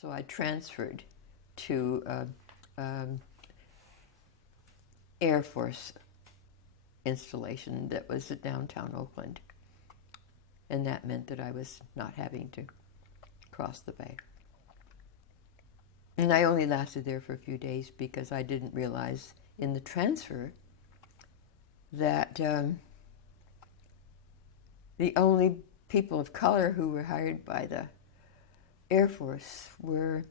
So I transferred to Air Force installation that was at downtown Oakland. And that meant that I was not having to cross the bay. And I only lasted there for a few days because I didn't realize in the transfer that the only people of color who were hired by the Air Force were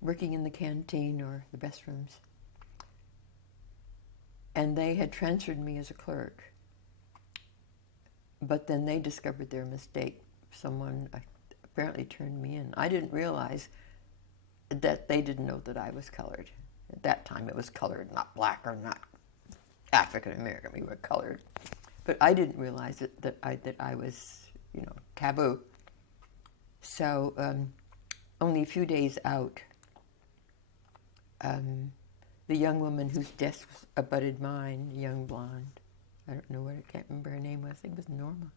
working in the canteen or the best rooms. And they had transferred me as a clerk. But then they discovered their mistake. Someone apparently turned me in. I didn't realize that they didn't know that I was colored. At that time it was colored, not black or not African American. We were colored. But I didn't realize that I was, taboo. So only a few days out, the young woman whose desk abutted mine, young blonde, I don't know I can't remember her name was, I think it was Norma,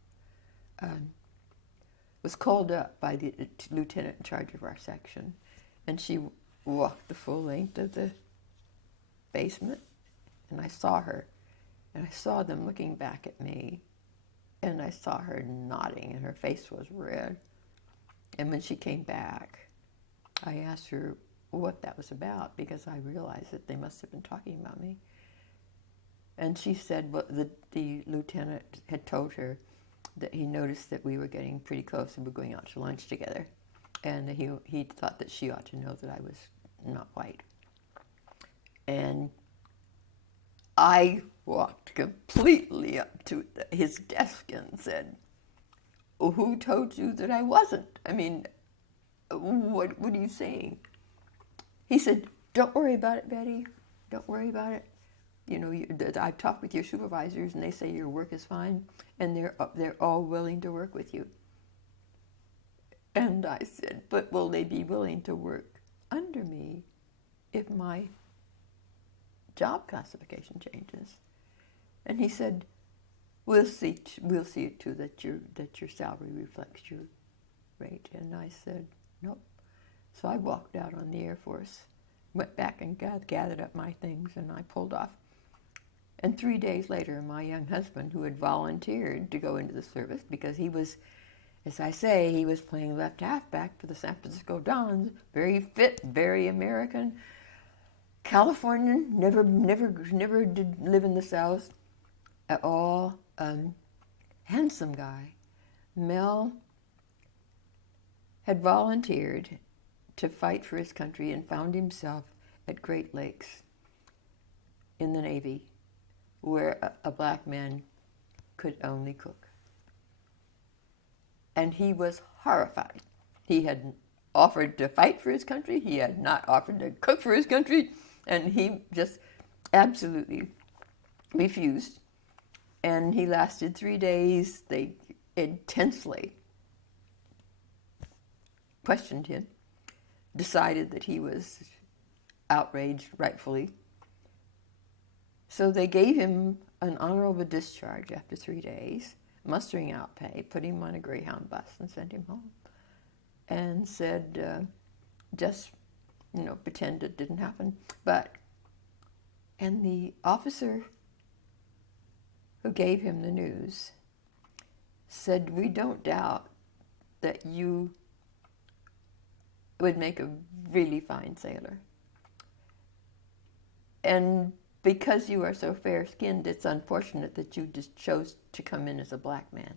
was called up by the lieutenant in charge of our section, and she walked the full length of the basement, and I saw her, and I saw them looking back at me, and I saw her nodding, and her face was red. And when she came back, I asked her what that was about, because I realized that they must have been talking about me. And she said, well, the lieutenant had told her that he noticed that we were getting pretty close and were going out to lunch together. And he thought that she ought to know that I was not white. And I walked completely up to his desk and said, who told you that I wasn't? I mean, what are you saying? He said, don't worry about it, Betty. Don't worry about it. I've talked with your supervisors, and they say your work is fine, and they're all willing to work with you. And I said, but will they be willing to work under me if my job classification changes? And he said, we'll see it too that your salary reflects your rate. And I said, nope. So I walked out on the Air Force, went back and gathered up my things, and I pulled off. And 3 days later, my young husband, who had volunteered to go into the service because he was, as I say, he was playing left halfback for the San Francisco Dons, very fit, very American, Californian, never did live in the South at all, handsome guy. Mel had volunteered to fight for his country and found himself at Great Lakes in the Navy, where a black man could only cook. And he was horrified. He had offered to fight for his country. He had not offered to cook for his country. And he just absolutely refused. And he lasted 3 days. They intensely questioned him, decided that he was outraged, rightfully. So they gave him an honorable discharge after 3 days, mustering out pay, put him on a Greyhound bus and sent him home. And said, just, pretend it didn't happen. And the officer who gave him the news said, we don't doubt that you would make a really fine sailor. And because you are so fair-skinned, it's unfortunate that you just chose to come in as a black man.